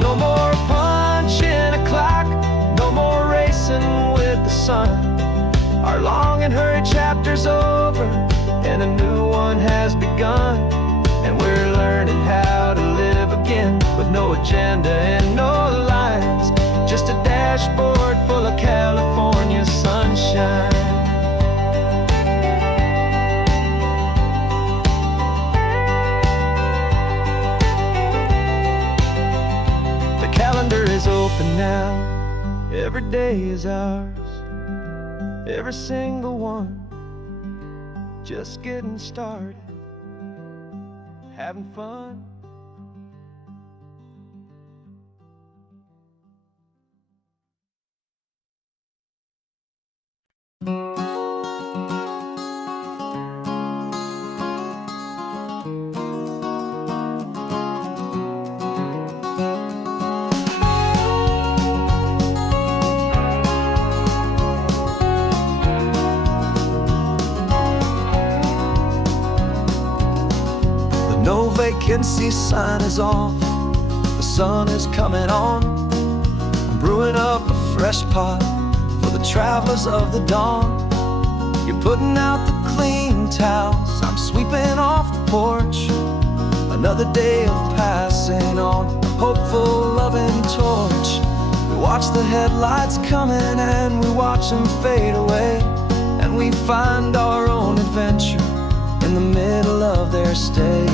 No more punching a clock, no more racing with the sun. Our long and hurried chapter's over, and a new one has begun. And we're learning how to live again, with no agenda and no lines, just a dashboard full of California sunshine. Every day is ours, every single one. Just getting started, having fun. No vacancy sign is off, the sun is coming on. I'm brewing up a fresh pot for the travelers of the dawn. You're putting out the clean towels, I'm sweeping off the porch. Another day of passing on a hopeful, loving torch. We watch the headlights coming and we watch them fade away, and we find our own adventure in the middle of their stay.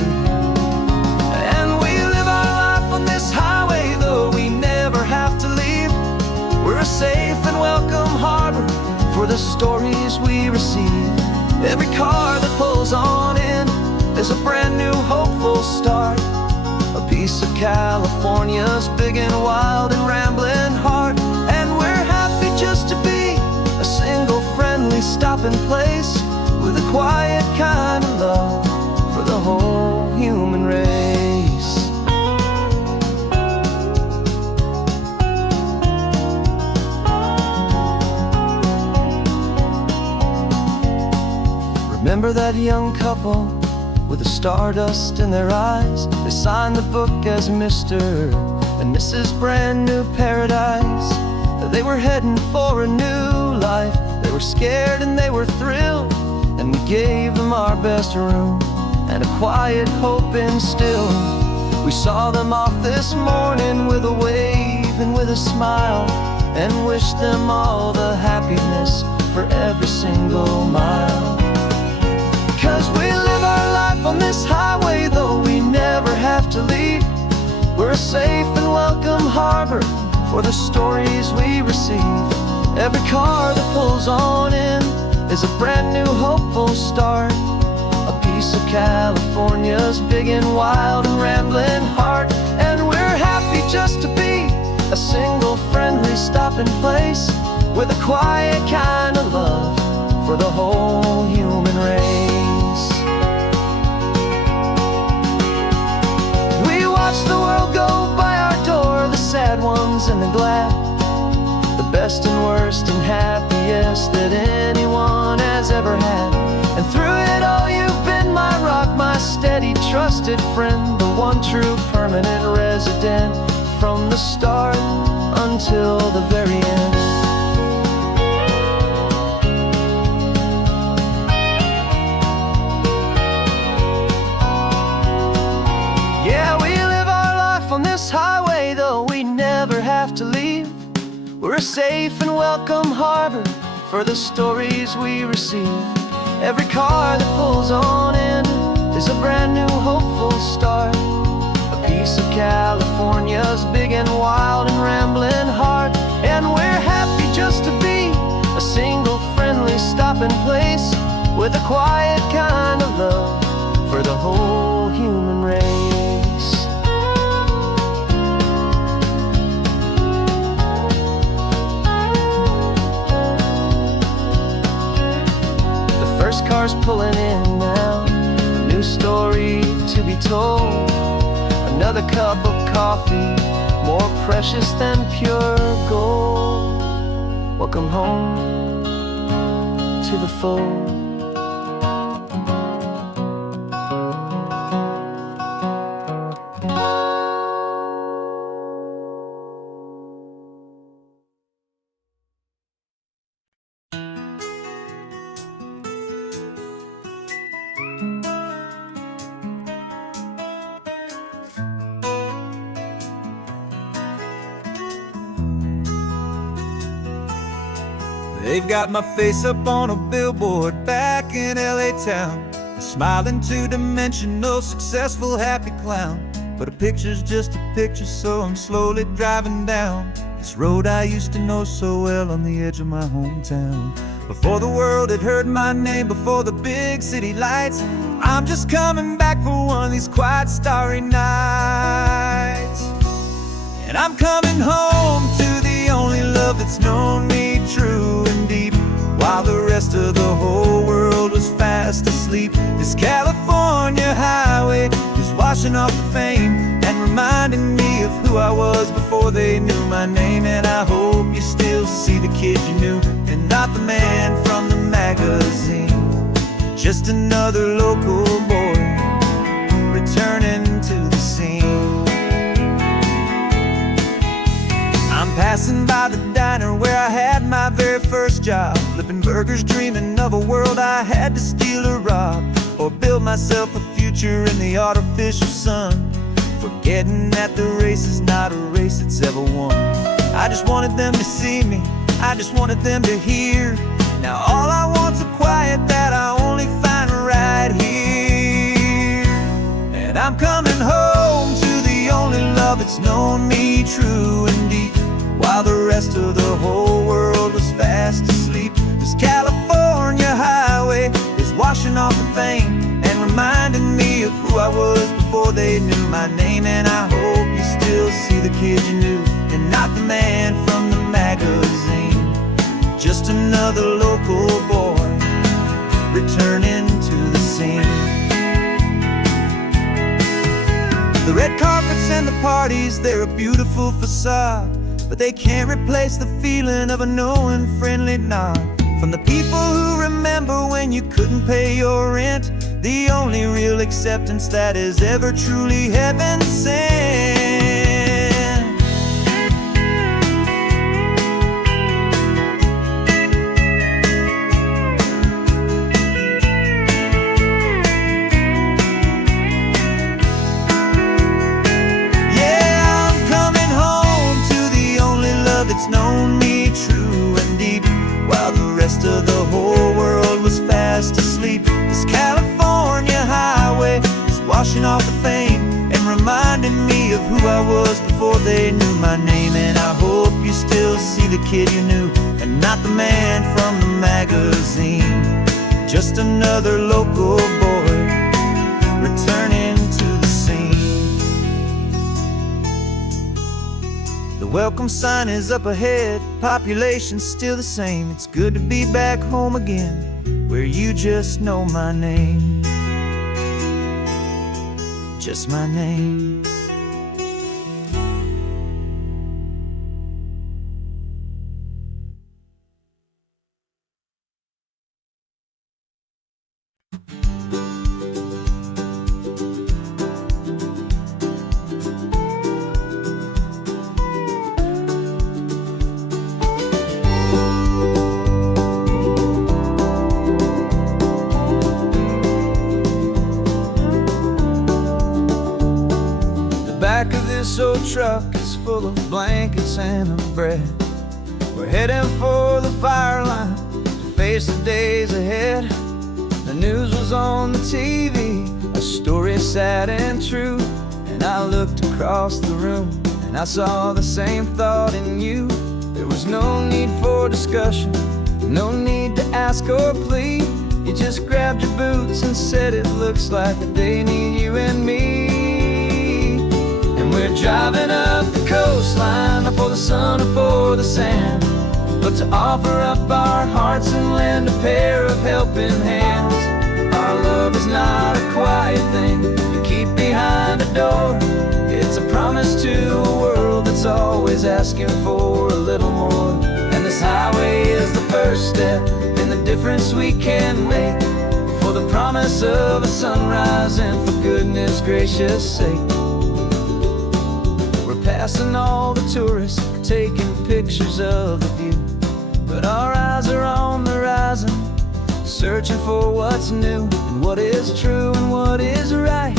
And we live our life on this highway, though we never have to leave. We're a safe and welcome harbor for the stories we receive. Every car that pulls on in is a brand new hopeful start, a piece of California's big and wild and rambling heart. And we're happy just to be a single friendly stopping place, with a quiet kind of love for the whole human race. Remember that young couple with the stardust in their eyes? They signed the book as Mr. and Mrs. Brand New Paradise. They were heading for a new life. They were scared and they were thrilled, and we gave them our best room and a quiet hope instilled. We saw them off this morning with a wave and with a smile, and wished them all the happiness for every single mile. 'Cause we live our life on this highway, though we never have to leave. We're a safe and welcome harbor for the stories we receive. Every car that pulls on in is a brand new hopeful start, a piece of California's big and wild and rambling heart. And we're happy just to be a single friendly stopping place, with a quiet kind of love for the whole human race. We watch the world go by our door, the sad ones and the glad, the best and worst and happiest that anyone has ever had. And through it all you've been my rock, my steady trusted friend, the one true permanent resident, from the start until the very end. Yeah, we live our life on this highway, though we never have to leave. We're a safe and welcome harbor for the stories we receive. Every car that pulls on in is a brand new hopeful start, a piece of California's big and wild and rambling heart. And we're happy just to be a single friendly stopping place, with a quiet kind of love for the whole human race. Cars pulling in now, a new story to be told. Another cup of coffee, more precious than pure gold. Welcome home to the fold. They've got my face up on a billboard back in LA town, a smiling two-dimensional, successful, happy clown. But a picture's just a picture, so I'm slowly driving down This road I used to know so well on the edge of my hometown. Before the world had heard my name, before the big city lights, I'm just coming back for one of these quiet starry nights. And I'm coming home to the only love that's known me true and deep, while the rest of the whole world was fast asleep. This California highway is washing off the fame and reminding me of who I was before they knew my name. And I hope you still see the kid you knew, and not the man from the magazine. Just another local boy returning to the scene. I'm passing by the diner where I had my very first job, flipping burgers, dreaming of a world I had to steal or rob, or build myself a future in the artificial sun, forgetting that the race is not a race that's ever won. I just wanted them to see me, I just wanted them to hear. Now all I want's a quiet that I only find right here. And I'm coming home to the only love that's known me true and deep, while the rest of the whole world was fast asleep. This California highway is washing off the fame and reminding me of who I was before they knew my name. And I hope you still see the kid you knew, and not the man from the magazine. Just another local boy returning to the scene. The red carpets and the parties, they're a beautiful facade, but they can't replace the feeling of a knowing friendly nod from the people who remember when you couldn't pay your rent. The only real acceptance that is ever truly heaven sent. Yeah, I'm coming home to the only love that's known me true and deep, while the rest of the whole world was fast asleep. This California highway is washing off the fame and reminding me of who I was before they knew my name. And I hope you still see the kid you knew, and not the man from the magazine. Just another local boy returning to the scene. The welcome sign is up ahead, population's still the same. It's good to be back home again, where you just know my name. Just my name. This old truck is full of blankets and of bread. We're heading for the fire line to face the days ahead. The news was on the TV, a story sad and true, and I looked across the room and I saw the same thought in you. There was no need for discussion, no need to ask or plead. You just grabbed your boots and said it looks like the day need you and me. We're driving up the coastline, not for the sun or for the sand, but to offer up our hearts and lend a pair of helping hands. Our love is not a quiet thing you keep behind a door. It's a promise to a world that's always asking for a little more. And this highway is the first step in the difference we can make, for the promise of a sunrise and for goodness gracious sake. Passing all the tourists, taking pictures of the view, but our eyes are on the horizon, searching for what's new and what is true and what is right,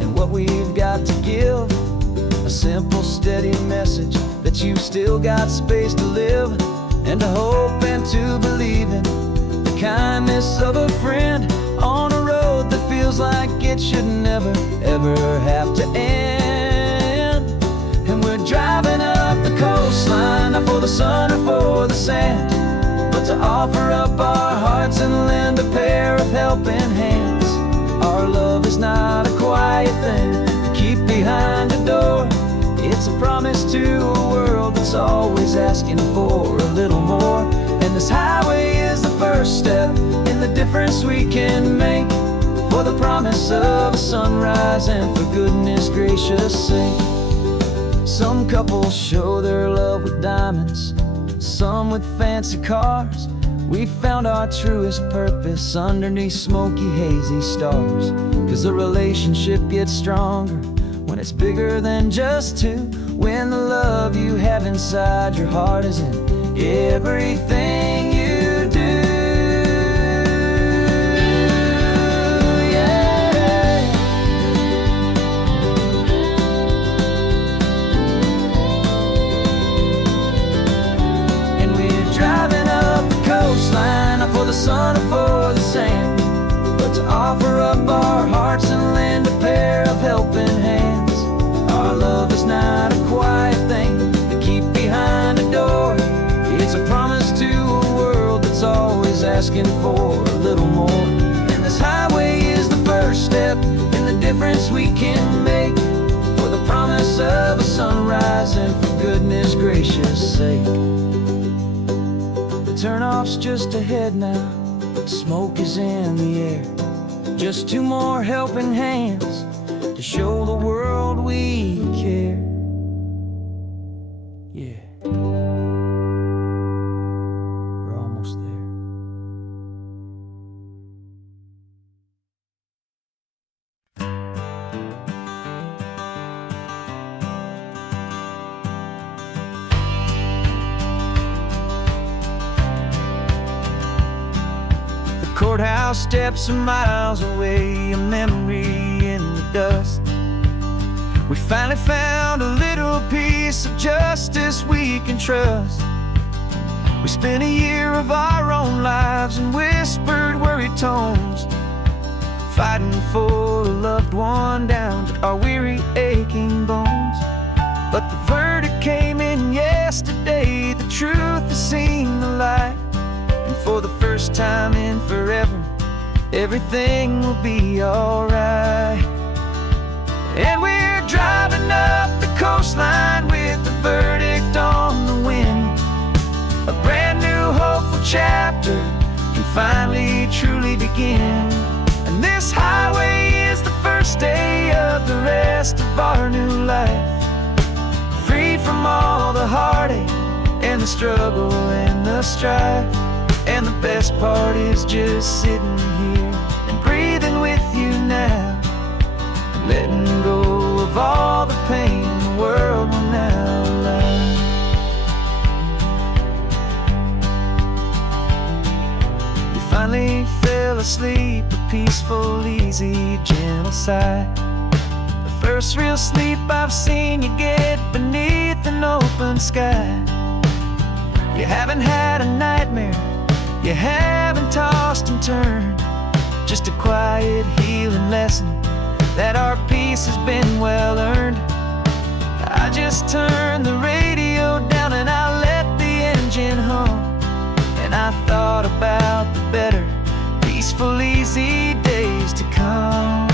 and what we've got to give. A simple, steady message that you've still got space to live, and to hope and to believe in the kindness of a friend on a road that feels like it should never, ever have to end. And we're driving up the coastline, the sun or for the sand, but to offer up our hearts and lend a pair of helping hands. Our love is not a quiet thing to keep behind a door. It's a promise to a world that's always asking for a little more. And this highway is the first step in the difference we can make, for the promise of a sunrise and for goodness gracious sake. Some couples show their love with diamonds, some with fancy cars. We found our truest purpose underneath smoky, hazy stars. 'Cause the relationship gets stronger when it's bigger than just two, when the love you have inside your heart is in everything you do. Yeah. And we're driving up the coastline, not for the sun or for the sand, but to offer up our hearts and lend a pair of helping hands. Our love is not a quiet thing to keep behind a door. It's a promise to a world that's always asking for a little more. And this highway is the first step in the difference we can make, for the promise of a sunrise and for goodness gracious sake. The turnoff's just ahead now, smoke is in the air. Just two more helping hands to show the world we care. Yeah. We're almost there. The courthouse steps are miles away, a memory in the dust. We finally found a little piece of justice we can trust. We spent a year of our own lives in whispered, worried tones, fighting for a loved one down to our weary, aching bones. But the verdict came in yesterday, the truth has seen the light. And for the first time in forever, everything will be alright. And we're driving up the coastline with the verdict on the wind. A brand new hopeful chapter can finally truly begin. And this highway is the first day of the rest of our new life, freed from all the heartache and the struggle and the strife. And the best part is just sitting here and breathing with you now, letting go of all the pain the world will now allow. You finally fell asleep, a peaceful, easy, gentle sigh. The first real sleep I've seen you get beneath an open sky. You haven't had a nightmare, you haven't tossed and turned, just a quiet healing lesson that our peace has been well earned. I just turned the radio down and I let the engine hum, and I thought about the better, peaceful, easy days to come.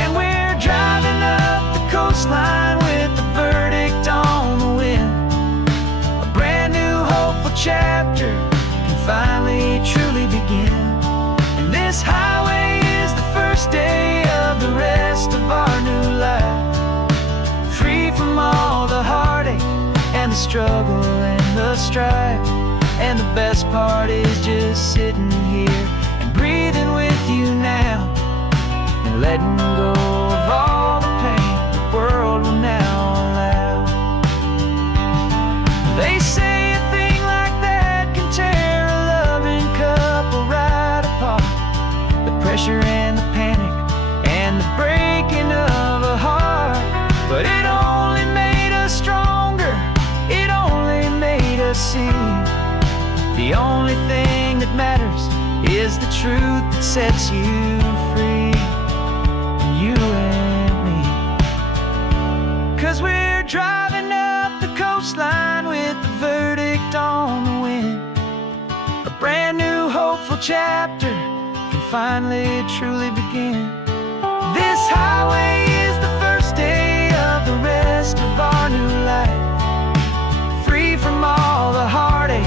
And we're driving up the coastline with the verdict on the wind. A brand new hopeful chapter can finally truly begin. And this highway is the first day of the rest of our new life, free from all the heartache and the struggle and the strife. And the best part is just sitting here and breathing with you now, and letting go of all the pain the world will now allow. They say a thing like that can tear a loving couple right apart. The pressure and the panic and the breaking of a heart, but it only made us stronger, it only made us see the only thing that matters is the truth that sets you free, you and me. 'Cause we're driving up the coastline with beautiful chapter can finally truly begin. This highway is the first day of the rest of our new life, free from all the heartache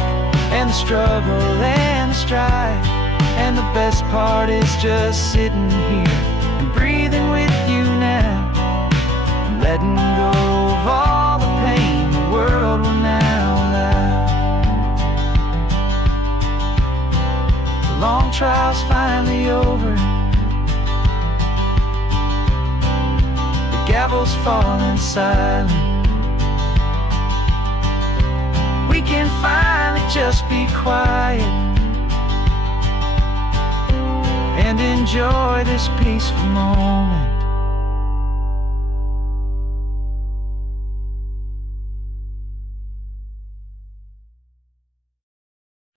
and the struggle and the strife. And the best part is just sitting here and breathing with you now, and letting go of all the pain the world will now allow. The long trial's finally over, the gavel's falling silent. We can finally just be quiet and enjoy this peaceful moment.